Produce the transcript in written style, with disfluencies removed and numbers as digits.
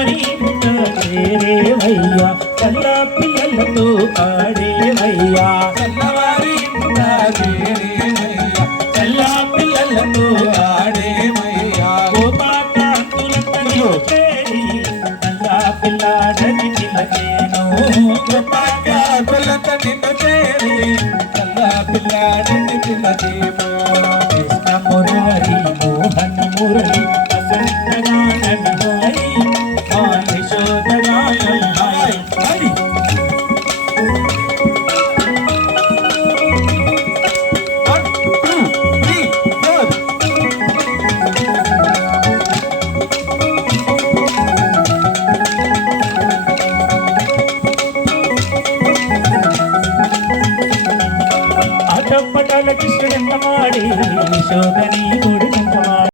తెల్లవారి చేరేవయ్యా చల్ల పిల్లలతో ఆడేవయ్యా తెల్లవారి చేరేవయ్యా చల్ల పిల్లలతో ఆడేవయ్యా గోపాకాంతులందరూ చేరి చల్ల పిల్లాడని పిల్లచేను గోపాకాంతులంతా నిన్ను చేరి చల్ల పిల్లాడని పిల్లచేను కృష్ణ మురారి మోహన మురళి వసంత గానమహాయి మా యశోద గానమహాయి హరి ఆటపటాల కృష్ణుడెంత మాడి యశోదని గుడి